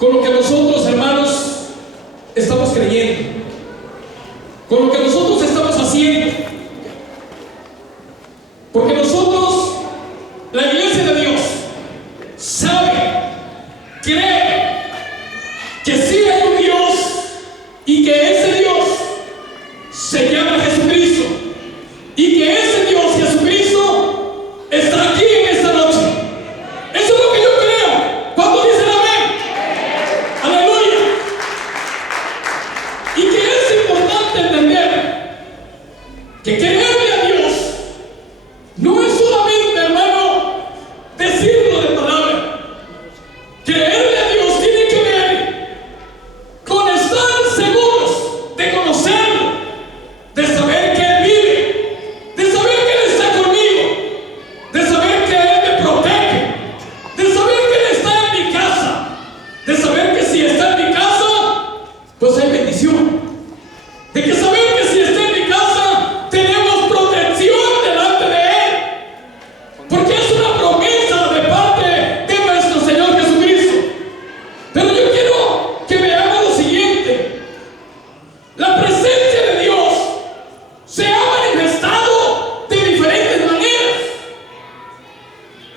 con lo que nosotros, hermanos, estamos creyendo, con lo que nosotros estamos haciendo. Porque nosotros, la iglesia de Dios, sabe, cree que sí hay un Dios y que ese Dios se llama Jesucristo y que ese Dios Jesucristo está aquí en esta noche. Eso es lo que yo creo cuando dicen amén. Aleluya. Y que es importante entender que creerle a Dios no es solamente, hermano, decirlo de palabra. Creerle a Dios tiene que ver con estar seguros de conocerlo, de saber que Él vive, de saber que Él está conmigo, de saber que Él me protege, de saber que Él está en mi casa, de saber que si está en mi casa, pues hay bendición, de que saber que si está en mi casa, tenemos protección delante de Él, porque es una promesa de parte de nuestro Señor Jesucristo. Pero yo quiero que veamos lo siguiente: la presencia de Dios se ha manifestado de diferentes maneras.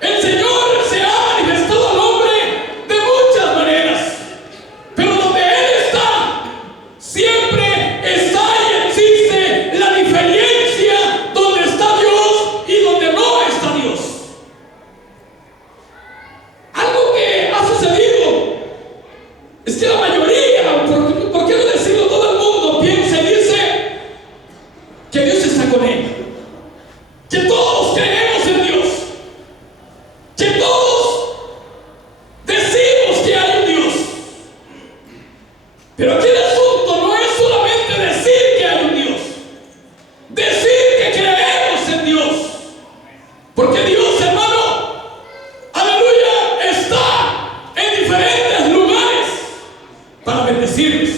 El Señor se ha manifestado al hombre de muchas maneras, pero donde Él está, siempre está y existe la diferencia donde está Dios y donde no está Dios. Algo que ha sucedido es que la mayoría, ¿por qué no decirlo? Todo el mundo piensa y dice que Dios está con él, que todos creemos en Dios, que todos decimos que hay un Dios. Pero aquí el asunto no es solamente decir que hay un Dios, decir que creemos en Dios, porque Dios, hermano, aleluya, está en diferentes lugares para bendecirnos,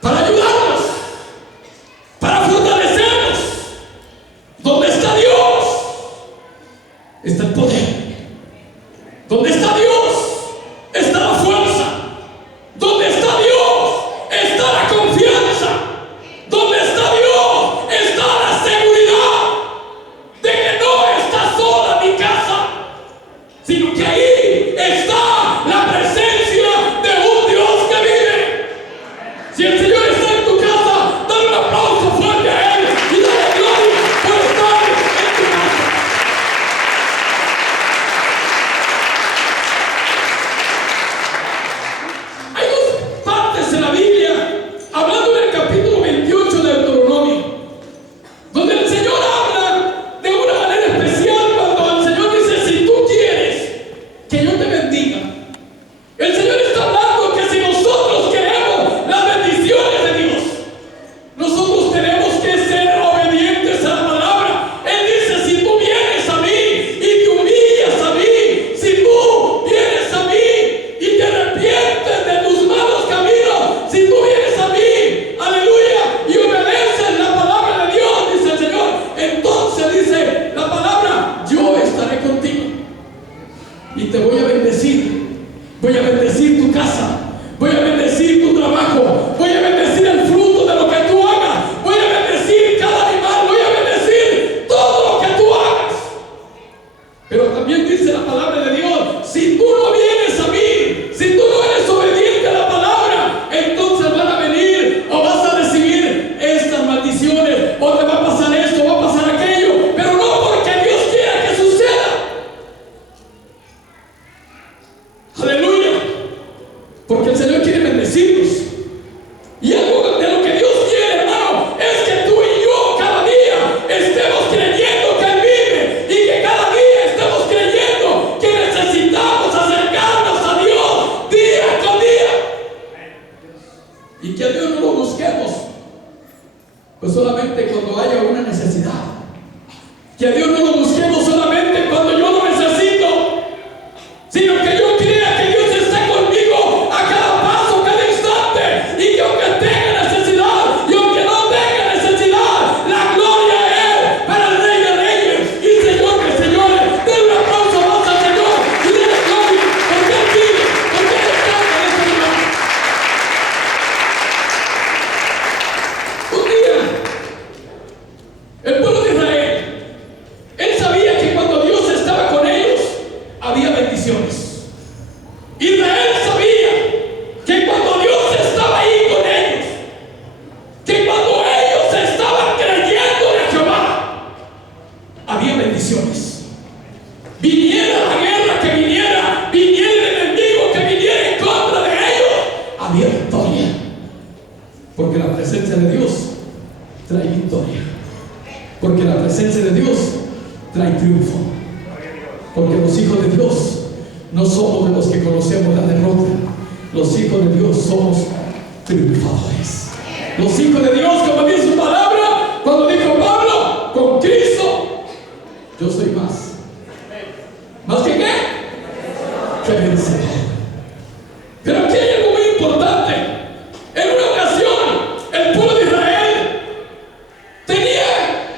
para ayudarnos, para fortalecernos. Donde está Dios, está el poder. Donde está Dios, está la fuerza. Donde está Dios, está la confianza. Donde está Dios, está la seguridad de que no está sola mi casa, sino que ahí está la presencia de un Dios que vive. Si el Señor está en tu casa, dale un aplauso fuerte a Él y dale gloria por estar en tu casa. Hay dos partes en la Biblia, hablando en el capítulo 28 de Deuteronomio, donde el Señor habla de una manera especial cuando el Señor dice: si tú quieres que yo te bendiga. El Señor está hablando que si nosotros queremos las bendiciones de Dios, nosotros tenemos que ser obedientes a la palabra. Él dice: si tú vienes a mí y te humillas a mí, si tú vienes a mí y te arrepientes de tus malos caminos, si tú vienes a mí, aleluya, y obedeces la palabra de Dios, dice el Señor, entonces dice la palabra: yo estaré contigo y te voy a bendecir. Voy a bendecir tu casa, voy a bendecir tu trabajo, voy a bendecir el fruto de lo que tú hagas, voy a bendecir cada animal, voy a bendecir todo lo que tú hagas. Pero también dice la palabra de Dios: si tú no vienes a mí, si tú no eres obediente a la palabra, entonces van a venir o vas a recibir estas maldiciones, o te va a pasar esto, o va a pasar aquello, pero no porque Dios quiera que suceda. Aleluya. Porque el Señor quiere bendecirnos. Y algo de lo que Dios quiere, hermano, es que tú y yo cada día estemos creyendo que Él vive y que cada día estemos creyendo que necesitamos acercarnos a Dios día con día. Y que a Dios no lo busquemos pues solamente cuando haya una necesidad. Que a Dios no lo busquemos solamente cuando yo lo necesito, sino que yo crea que Dios está conmigo a cada paso, cada instante, y que aunque tenga necesidad y aunque no tenga necesidad, la gloria a Él para el Rey de Reyes y Señor de Señores. Den un aplauso más al Señor y denle gloria, porque Él vive, porque Israel sabía que cuando Dios estaba ahí con ellos, que cuando ellos estaban creyendo en Jehová, había bendiciones. Viniera la guerra que viniera, viniera el enemigo que viniera en contra de ellos, había victoria. Porque la presencia de Dios trae victoria. Porque la presencia de Dios trae triunfo. Porque los hijos de Dios no somos de los que conocemos la derrota. Los hijos de Dios somos triunfadores. Los hijos de Dios, como dice su palabra, cuando dijo Pablo, con Cristo yo soy más. ¿Más que qué? Que vencedor. Pero aquí hay algo muy importante. En una ocasión, el pueblo de Israel tenía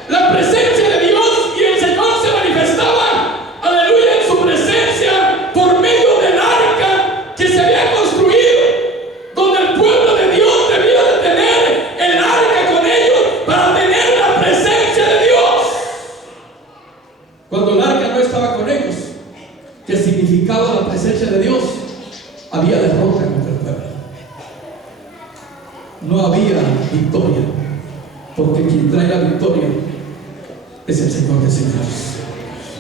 la presencia de Dios y el Señor se manifestaba, aleluya, en su presencia por medio del arca que se había construido, donde el pueblo de Dios debía de tener el arca con ellos para tener la presencia de Dios. Cuando el arca no estaba con ellos, que significaba la presencia de Dios, había derrota contra el pueblo. No había victoria, porque quien trae la victoria es el Señor de señores.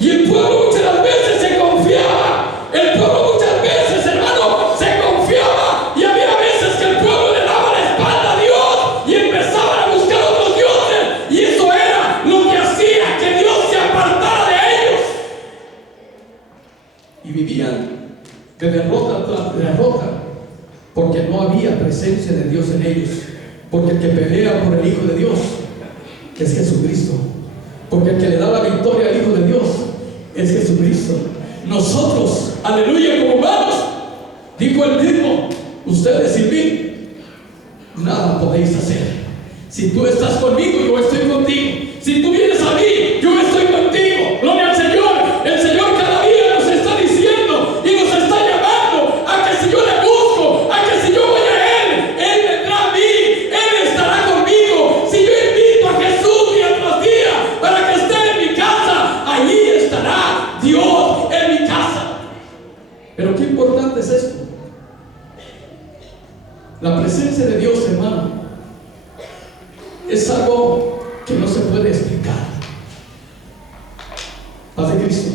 Y el pueblo muchas veces se confiaba. El pueblo muchas veces, hermano, se confiaba. Y había veces que el pueblo le daba la espalda a Dios y empezaban a buscar otros dioses. Y eso era lo que hacía que Dios se apartara de ellos. Y vivían de derrota tras derrota, porque no había presencia de Dios en ellos. Porque el que pelea por el Hijo de Dios es Jesucristo. Porque el que le da la victoria al Hijo de Dios es Jesucristo. Nosotros, aleluya, como humanos, dijo el mismo, ustedes sin mí nada podéis hacer. Si tú estás conmigo, yo estoy contigo. Si tú vienes a mí, yo estoy contigo. Gloria al Señor. El Señor cada día nos está diciendo y nos está llamando a que si yo le busco, a que si yo voy a Él, Él vendrá a mí, Él estará conmigo. Si yo invito a Jesús día tras día para que esté en mi casa, allí estará Dios en mi casa. Pero qué importante es esto. La presencia de Dios, hermano, es algo que no se puede explicar. Paz de Cristo.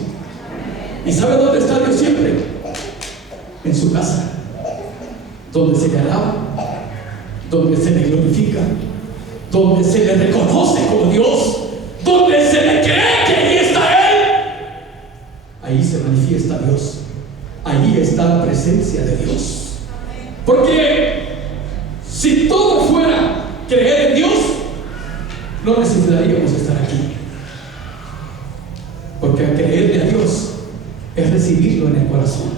¿Y sabe dónde está Dios siempre? En su casa, donde se le alaba, donde se le glorifica, donde se le reconoce como Dios, donde se le cree que allí está Él. Ahí se manifiesta Dios. Ahí está la presencia de Dios. Porque si todo fuera creer en Dios, no necesitaríamos estar aquí. Porque creerle a Dios es recibirlo en el corazón.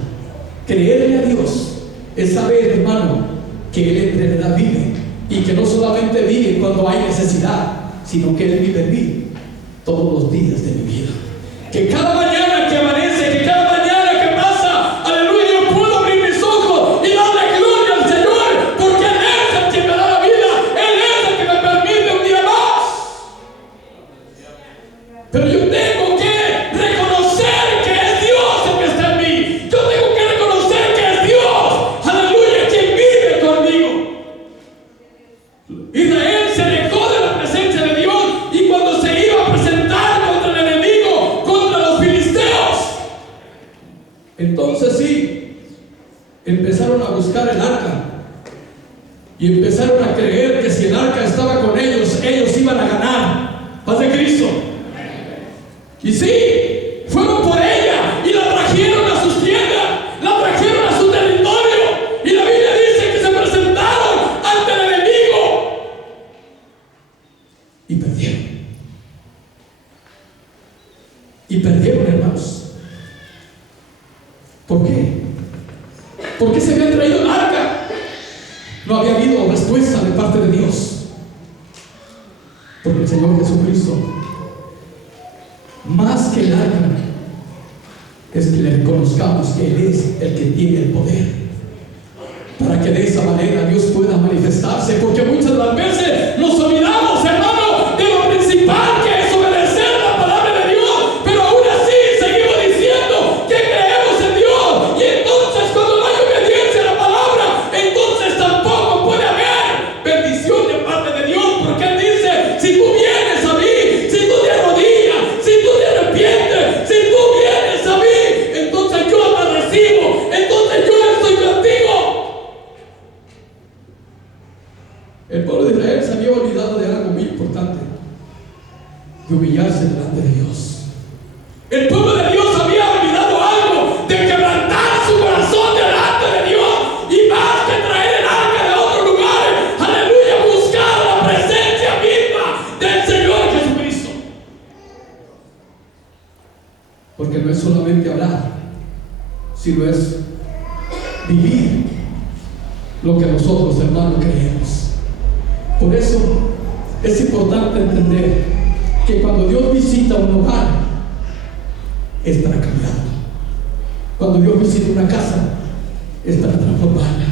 Creerle a Dios es saber, hermano, que Él en realidad vive, y que no solamente vive cuando hay necesidad, sino que Él vive en mí todos los días de mi vida. Que cada mañana que amanece, que cada mañana que pasa, aleluya, yo puedo abrir mis ojos y darle gloria al Señor, porque Él es el que me da la vida, Él es el que me permite un día más. Pero yo tengo que reconocer que es Dios el que está en mí. Yo tengo que reconocer que es Dios, aleluya, quien vive conmigo. Israel se alejó de la presencia de Dios, y cuando se iba a presentar contra el enemigo, contra los filisteos, entonces sí, empezaron a buscar el arca. Y empezaron a creer que si el arca estaba con ellos, ellos iban a ganar. Paz de Cristo. Y sí, fueron por ella y la trajeron a sus tiendas, la trajeron a su territorio. Y la Biblia dice que se presentaron ante el enemigo y perdieron. Y perdieron, hermanos. ¿Por qué? ¿Por qué se había traído el arca? No había habido respuesta de parte de Dios. Porque el Señor Jesucristo, más que el arca, es que le reconozcamos que Él es el que tiene el poder, para que de esa manera Dios pueda manifestarse. Porque muchas de las veces nos olvidamos, hermano, de lo principal que es obedecer la palabra de Dios, pero aún así seguimos diciendo que creemos en Dios, y entonces cuando no hay y humillarse delante de Dios. El pueblo de Dios había olvidado algo de quebrantar su corazón delante de Dios, y más que traer el arca de otros lugares, aleluya, buscar la presencia misma del Señor Jesucristo. Porque no es solamente hablar, sino es vivir lo que nosotros, hermanos, creemos. Por eso es importante entender que cuando Dios visita un hogar, es para cambiarlo. Cuando Dios visita una casa, es para transformarla.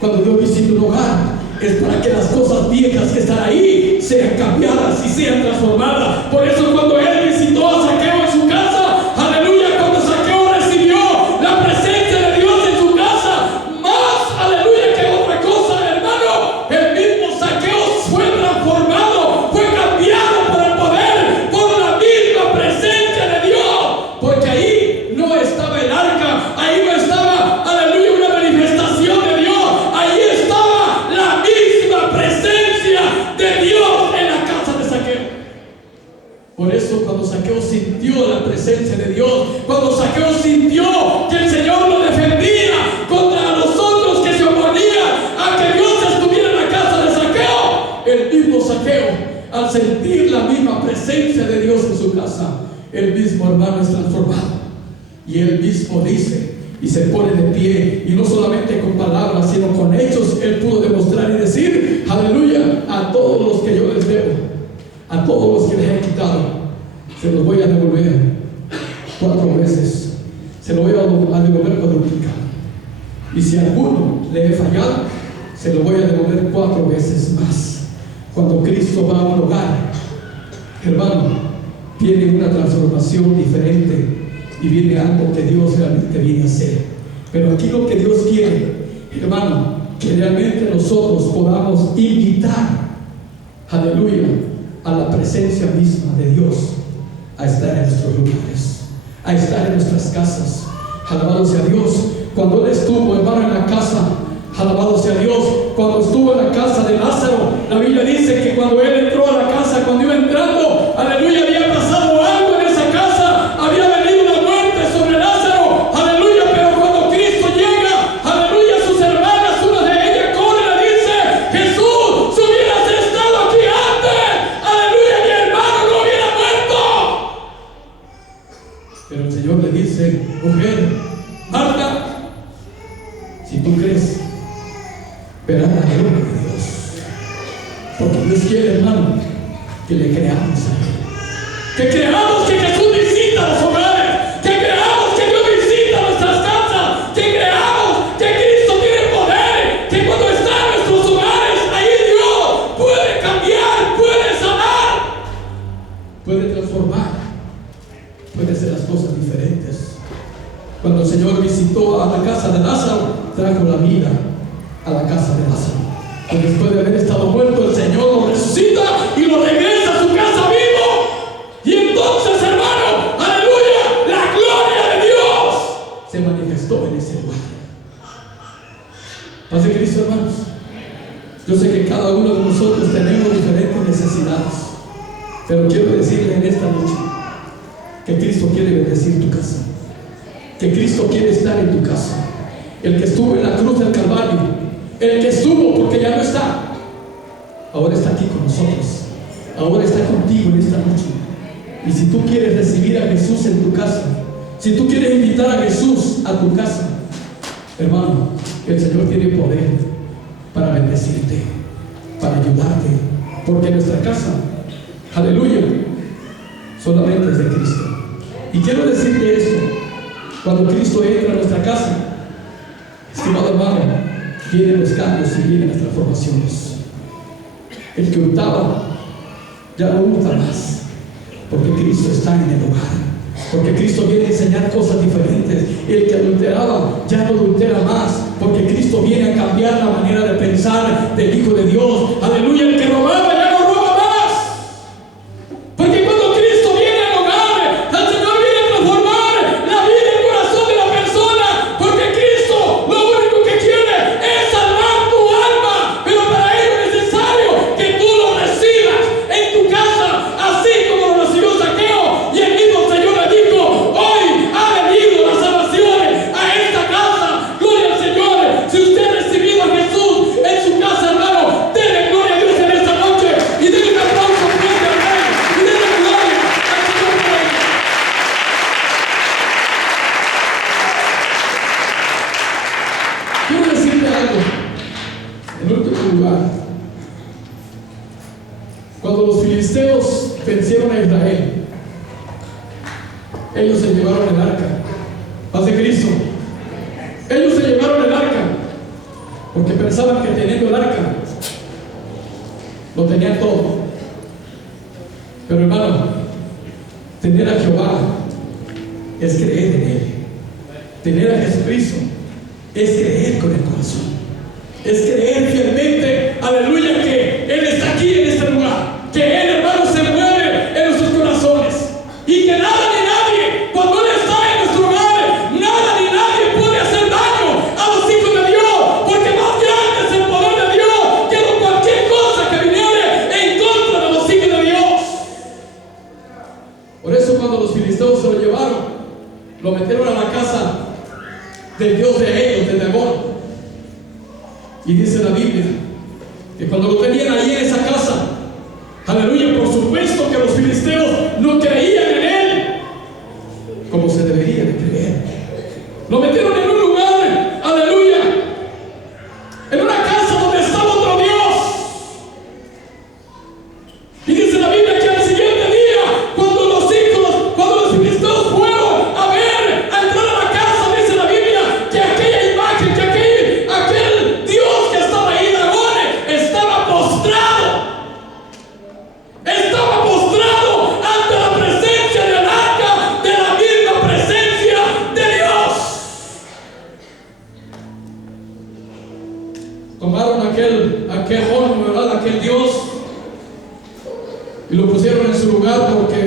Cuando Dios visita un hogar, es para que las cosas viejas que están ahí sean cambiadas y sean transformadas. Por eso cuando Él visitó a Zaqueo en su casa, aleluya, cuando Zaqueo recibió la presencia de Dios en su casa, más, aleluya, que otra cosa, hermano, el mismo Zaqueo fue transformado, fue cambiado por el poder, por la misma presencia de Dios. Porque ahí no estaba el arca, ahí no estaba, aleluya, una manifestación de Dios, ahí estaba la misma presencia de Dios en la casa de Zaqueo. Por eso cuando Zaqueo sintió la presencia de Dios, cuando Zaqueo sintió que el Señor lo defendía contra los otros que se oponían a que Dios estuviera en la casa de Zaqueo, el mismo Zaqueo, al sentir la misma presencia de Dios en su casa, el mismo, hermano, es transformado. Y él mismo dice y se pone de pie, y no solamente con palabras, sino con hechos. Él pudo demostrar y decir, aleluya, a todos los que yo les debo, a todos los que les he quitado, se los voy a devolver 4 veces, se lo voy a devolver cuadruplicado. Y si a alguno le he fallado, se lo voy a devolver 4 veces más. Cuando Cristo va a un hogar, hermano, viene una transformación diferente y viene algo que Dios realmente viene a hacer. Pero aquí lo que Dios quiere, hermano, que realmente nosotros podamos invitar, aleluya, a la presencia misma de Dios a estar en nuestros lugares, a estar en nuestras casas. Alabado sea Dios. Cuando Él estuvo, hermano, en la casa, alabado sea Dios, cuando estuvo en la casa de Lázaro, la Biblia dice que cuando Él entró a la casa, cuando iba entrando, aleluya, había pasado algo en esa casa, había venido la muerte sobre Lázaro, aleluya. Pero cuando Cristo llega, aleluya, sus hermanas, una de ellas corre y le dice, Jesús, si hubieras estado aquí antes, aleluya, mi hermano no hubiera muerto. Pero el Señor le dice, mujer, Marta, si tú crees, verás la gloria de Dios. Porque Dios quiere, hermano, que le creamos a Él, que creamos que Jesús visita los hogares, que creamos que Dios visita nuestras casas, que creamos que Cristo tiene poder, que cuando está en nuestros hogares, ahí Dios puede cambiar, puede sanar, puede transformar, puede hacer las cosas diferentes. Cuando el Señor visitó a la casa de Lázaro, trajo la vida a la casa de Lázaro. Y después de haber estado muerto, el Señor lo resucita y lo regresa a su casa vivo. Y entonces, hermano, aleluya, la gloria de Dios se manifestó en ese lugar. Paz de Cristo, hermanos. Yo sé que cada uno de nosotros tenemos diferentes necesidades, pero quiero decirle en esta noche que Cristo quiere bendecir tu casa, que Cristo quiere estar en tu casa. El que estuvo en la cruz del Calvario, el que estuvo, porque ya no está, ahora está aquí con nosotros, ahora está contigo en esta noche. Y si tú quieres recibir a Jesús en tu casa, si tú quieres invitar a Jesús a tu casa, hermano, el Señor tiene poder para bendecirte, para ayudarte, porque nuestra casa, aleluya, solamente es de Cristo. Y quiero decirte esto: cuando Cristo entra a nuestra casa, estimado hermano, vienen los cambios y vienen las transformaciones. El que hurtaba ya no hurta más, porque Cristo está en el hogar, porque Cristo viene a enseñar cosas diferentes. El que adulteraba ya no adultera más, porque Cristo viene a cambiar la manera de pensar del Hijo de Dios. Aleluya. El que robaba ya no roba más, porque cuando Cristo viene al hogar, el Señor viene a transformar la vida y el corazón de la persona, porque Cristo lo único que quiere es salvar tu alma. Pero para ello es necesario que tú lo recibas en tu casa, así como lo lugar. Cuando los filisteos vencieron a Israel, ellos se llevaron el arca. Paz de Cristo. Ellos se llevaron el arca porque pensaban que teniendo el arca lo tenían todo. Pero hermano, tener a Jehová es creer en Él. Tener a Jesucristo es creer con el corazón. Es creer fielmente, aleluya, que Él está aquí en este lugar. Que Él, hermano, se mueve en nuestros corazones. Y que nada ni nadie, cuando Él está en nuestro hogar, nada ni nadie puede hacer daño a los hijos de Dios. Porque más grande es el poder de Dios que cualquier cosa que viniere en contra de los hijos de Dios. Por eso cuando los filisteos se lo llevaron, lo metieron a la casa del Dios de ellos, de Dagón. Y dice la Biblia que cuando lo tenían ahí en esa casa, aleluya, por supuesto que los filisteos no creían en Él como se debería de creer. Lo metieron en un lugar, aleluya, en una casa donde estaba otro Dios. Y dice la Biblia que al siguiente día, cuando los filisteos fueron a ver, a entrar a la casa, dice la Biblia que aquella imagen, que aquel Dios que estaba ahí, Dagón, estaba postrado ante la presencia del arca, de la misma presencia de Dios. Tomaron aquel horno, ¿verdad? Aquel Dios, y lo pusieron en su lugar porque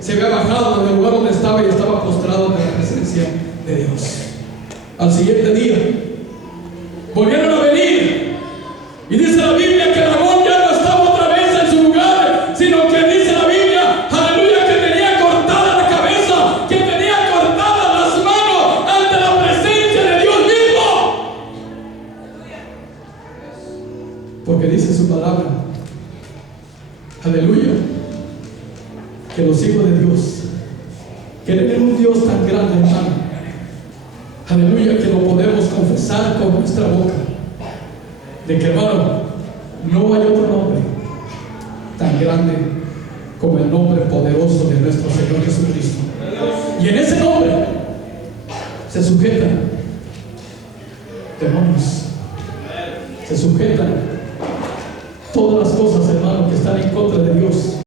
se había bajado del lugar donde estaba y estaba postrado ante la presencia de Dios. Al siguiente día volvieron a venir, y dice la Biblia que Dagón ya no estaba otra vez en su lugar, sino que dice la Biblia, aleluya, que tenía cortada la cabeza, que tenía cortadas las manos ante la presencia de Dios mismo. Porque dice su palabra, aleluya, que los hijos de Dios quieren ver un Dios tan grande, hermano, aleluya, que lo podemos confesar con nuestra boca, de que, hermano, no hay otro nombre tan grande como el nombre poderoso de nuestro Señor Jesucristo. Y en ese nombre se sujetan demonios, se sujetan todas las cosas, hermano, que están en contra de